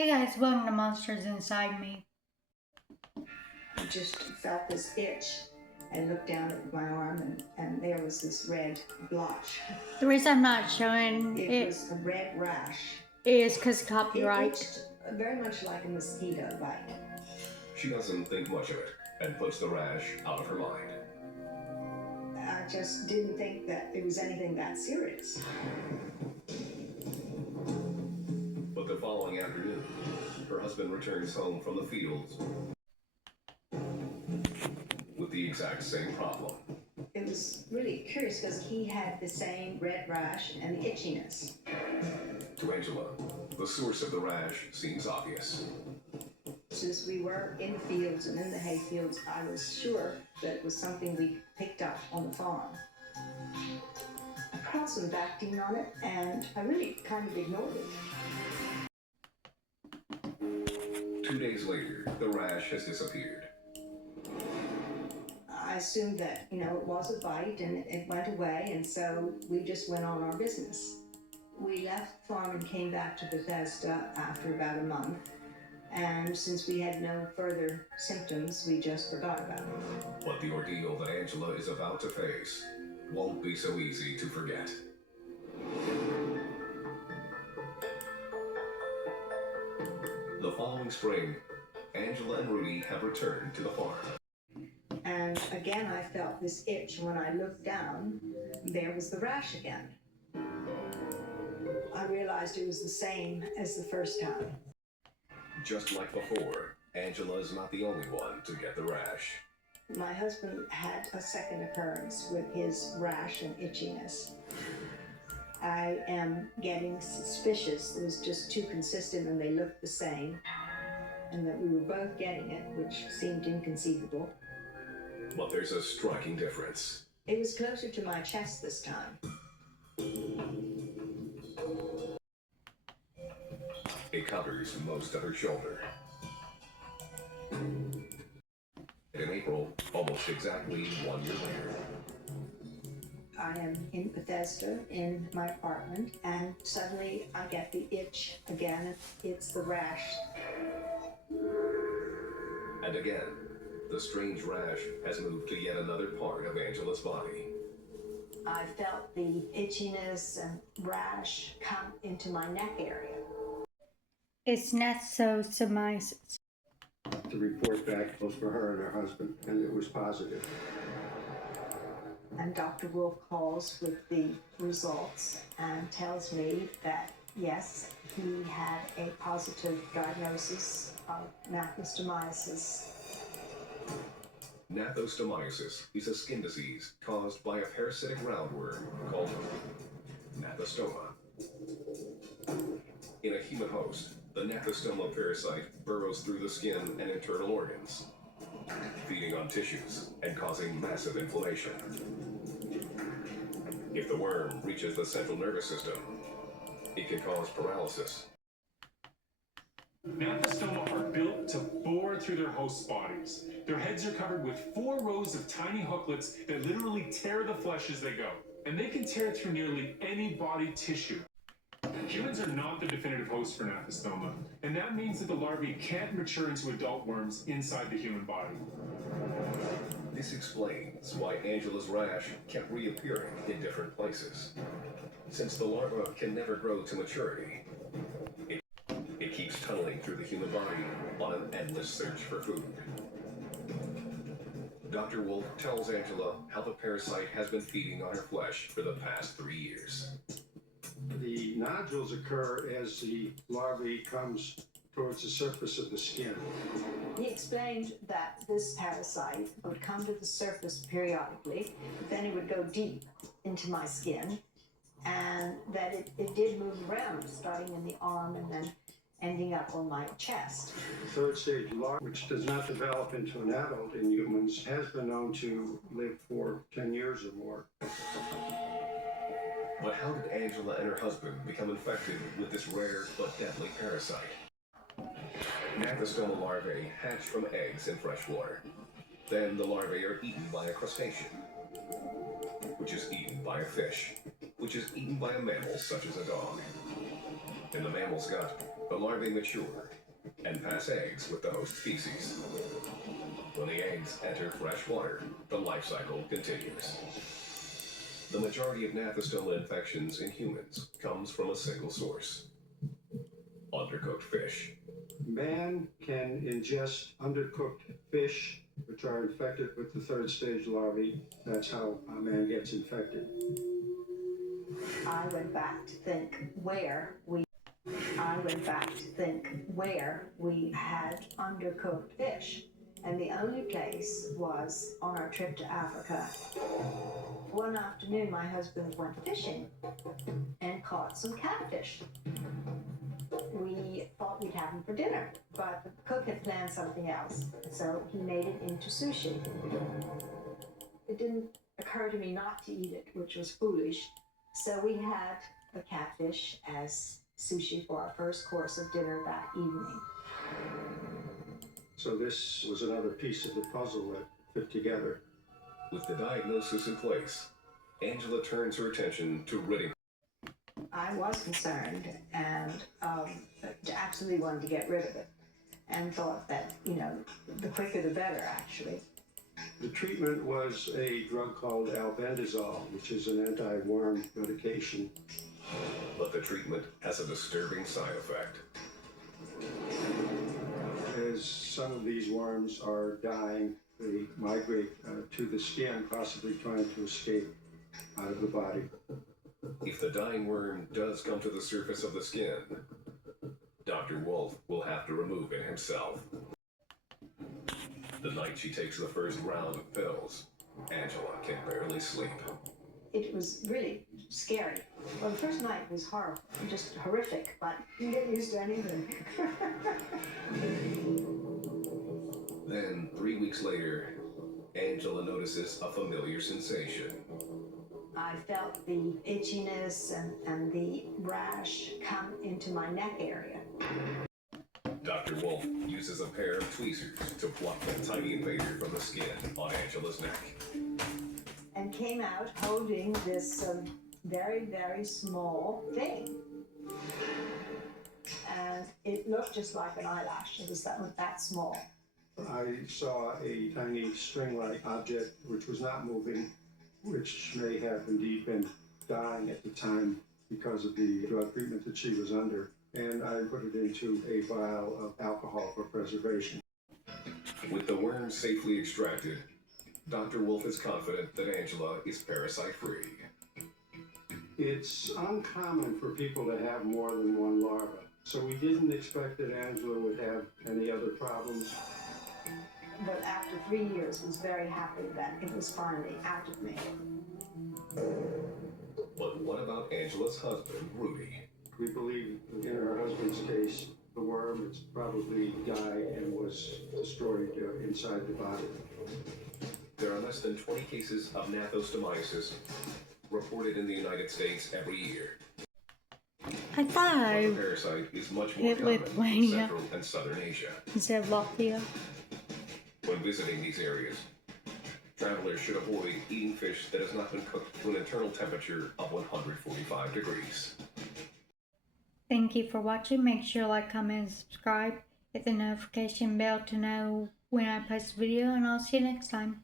Hey guys, welcome to Monsters Inside Me. I just felt this itch and looked down at my arm, and there was this red blotch. The reason I'm not showing It was a red rash. is because It copyright. looked very much like a mosquito bite. She doesn't think much of it and puts the rash out of her mind. I just didn't think that it was anything that serious. But the following afternoon, her husband returns home from the fields with the exact same problem. It was really curious because he had the same red rash and the itchiness. To Angela, the source of the rash seems obvious. Since we were in the fields and in the hay fields, I was sure that it was something we picked up on the farm. I put some Bactine on it, and I really kind of ignored it. 2 days later, the rash has disappeared. I assumed that, it was a bite and it went away, and so we just went on our business. We left the farm and came back to Bethesda after about a month, and since we had no further symptoms, we just forgot about it. But the ordeal that Angela is about to face won't be so easy to forget. The following spring, Angela and Rudy have returned to the farm. And again, I felt this itch. When I looked down, there was the rash again. I realized it was the same as the first time. Just like before, Angela is not the only one to get the rash. My husband had a second occurrence with his rash and itchiness. I am getting suspicious. It was just too consistent and they looked the same, and that we were both getting it, which seemed inconceivable. But there's a striking difference. It was closer to my chest this time. It covers most of her shoulder. In April, almost exactly 1 year later, I am in Bethesda in my apartment, and suddenly I get the itch again. It's the rash. and again, the strange rash has moved to yet another part of Angela's body. I felt the itchiness and rash come into my neck area. It's gnathostomiasis. The report back was for her and her husband, and it was positive. And Dr. Wolf calls with the results and tells me that, yes, he had a positive diagnosis of gnathostomiasis. Gnathostomiasis is a skin disease caused by a parasitic roundworm called Gnathostoma. In a human host, the Gnathostoma parasite burrows through the skin and internal organs, feeding on tissues and causing massive inflammation. If the worm reaches the central nervous system, it can cause paralysis. Gnathostoma are built to bore through their host bodies. Their heads are covered with 4 rows of tiny hooklets that literally tear the flesh as they go. And they can tear through nearly any body tissue. Humans are not the definitive host for Gnathostoma, and that means that the larvae can't mature into adult worms inside the human body. This explains why Angela's rash kept reappearing in different places. Since the larva can never grow to maturity, it keeps tunneling through the human body on an endless search for food. Dr. Wolf tells Angela how the parasite has been feeding on her flesh for the past 3 years. The nodules occur as the larvae comes towards the surface of the skin. He explained that this parasite would come to the surface periodically, then it would go deep into my skin, and that it did move around, starting in the arm and then ending up on my chest. Third stage larva, which does not develop into an adult in humans, has been known to live for 10 years or more. But how did Angela and her husband become infected with this rare but deadly parasite? Gnathostoma larvae hatch from eggs in fresh water. Then the larvae are eaten by a crustacean, which is eaten by a fish, which is eaten by a mammal such as a dog. In the mammal's gut, The larvae mature and pass eggs with the host species. When the eggs enter fresh water, the life cycle continues. The majority of Gnathostoma infections in humans comes from a single source: undercooked fish. Man can ingest undercooked fish, which are infected with the third stage larvae. That's how a man gets infected. I went back to think where we had undercooked fish. And the only place was on our trip to Africa. One afternoon, my husband went fishing and caught some catfish. We thought we'd have them for dinner, but the cook had planned something else, so he made it into sushi. It didn't occur to me not to eat it, which was foolish, so we had the catfish as sushi for our first course of dinner that evening. So this was another piece of the puzzle that fit together. With the diagnosis in place, Angela turns her attention to ridding. I was concerned and absolutely wanted to get rid of it, and thought that, the quicker the better, actually. The treatment was a drug called albendazole, which is an anti-worm medication. But the treatment has a disturbing side effect. As some of these worms are dying, they migrate to the skin, possibly trying to escape out of the body. If the dying worm does come to the surface of the skin, Dr. Wolf will have to remove it himself. The night she takes the first round of pills, Angela can barely sleep. It was really scary. Well, the first night was horrible, just horrific, but you get used to anything. Then, 3 weeks later, Angela notices a familiar sensation. I felt the itchiness and the rash come into my neck area. Dr. Wolf uses a pair of tweezers to pluck the tiny invader from the skin on Angela's neck. And came out holding this very, very small thing. And it looked just like an eyelash. It was that small. I saw a tiny string-like object which was not moving, which may have indeed been dying at the time because of the drug treatment that she was under. And I put it into a vial of alcohol for preservation. With the worm safely extracted, Dr. Wolf is confident that Angela is parasite-free. It's uncommon for people to have more than one larva, so we didn't expect that Angela would have any other problems. But after 3 years, was very happy that it was finally out of me. But what about Angela's husband, Rudy? We believe in her husband's case, the worm has probably died and was destroyed inside the body. There are less than 20 cases of Gnathostomiasis reported in the United States every year. I thought But the I parasite is much more hit common in Lithuania Central and Southern Asia. instead of Latvia. When visiting these areas, travelers should avoid eating fish that has not been cooked to an internal temperature of 145 degrees. Thank you for watching. Make sure to like, comment, and subscribe. Hit the notification bell to know when I post a video, and I'll see you next time.